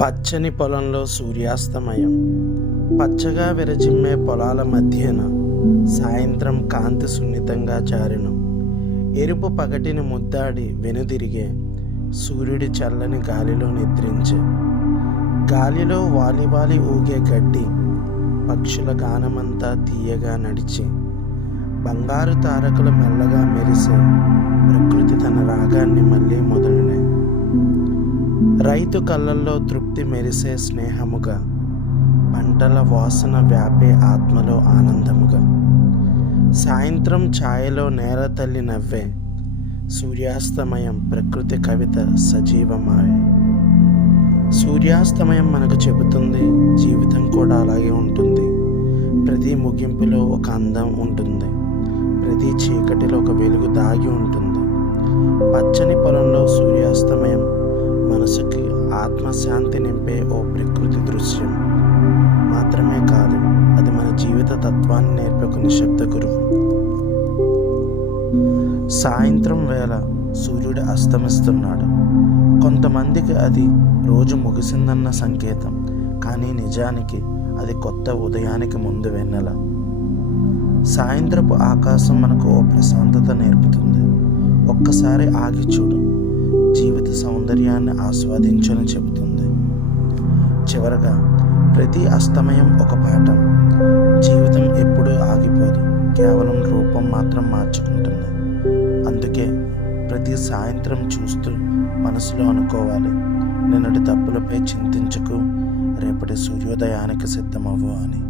పచ్చని పొలంలో సూర్యాస్తమయం. పచ్చగా విరజిమ్మే పొలాల మధ్యన సాయంత్రం కాంతి సున్నితంగా జారెను. ఎరుపు పగటిని ముద్దాడి వెనుదిరిగే సూర్యుడి చల్లని గాలిలో నిద్రించే. గాలిలో వాలివాలి ఊగే గడ్డి, పక్షుల గానమంతా తీయగా నడిచి, బంగారు తారకలు మెల్లగా మెరిసే ప్రకృతి తన రాగాన్ని మళ్ళీ మొదలునే. రైతు కళ్ళల్లో తృప్తి మెరిసే స్నేహముగా, పంటల వాసన వ్యాపే ఆత్మలో ఆనందముగా, సాయంత్రం ఛాయలో నేల తల్లి నవ్వే సూర్యాస్తమయం ప్రకృతి కవిత సజీవమాయే. సూర్యాస్తమయం మనకు చెబుతుంది, జీవితం కూడా అలాగే ఉంటుంది. ప్రతి ముగింపులో ఒక అందం ఉంటుంది, ప్రతి చీకటిలో ఒక వెలుగు దాగి ఉంటుంది. పచ్చని పొలంలో సూర్యాస్తమయం మనసుకి ఆత్మశాంతి నింపే ఓ ప్రకృతి దృశ్యం మాత్రమే కాదు, అది మన జీవిత తత్వాన్ని నేర్పే ఒక నిశ్శబ్ద గురువు. సాయంత్రం వేళ సూర్యుడు అస్తమిస్తున్నాడు. కొంతమందికి అది రోజు ముగిసిందన్న సంకేతం, కానీ నిజానికి అది కొత్త ఉదయానికి ముందు వెన్నెల. సాయంత్రపు ఆకాశం మనకు ఓ ప్రశాంతత నేర్పుతుంది. ఒక్కసారి ఆగి చూడు, జీవిత సౌందర్యాన్ని ఆస్వాదించని చెబుతుంది. చివరగా ప్రతి అస్తమయం ఒక పాఠం. జీవితం ఎప్పుడూ ఆగిపోదు, కేవలం రూపం మాత్రం మార్చుకుంటుంది. అందుకే ప్రతి సాయంత్రం చూస్తూ మనసులో అనుకోవాలి, నిన్నటి తప్పులపై చింతించుకు, రేపటి సూర్యోదయానికి సిద్ధమవ్వు అని.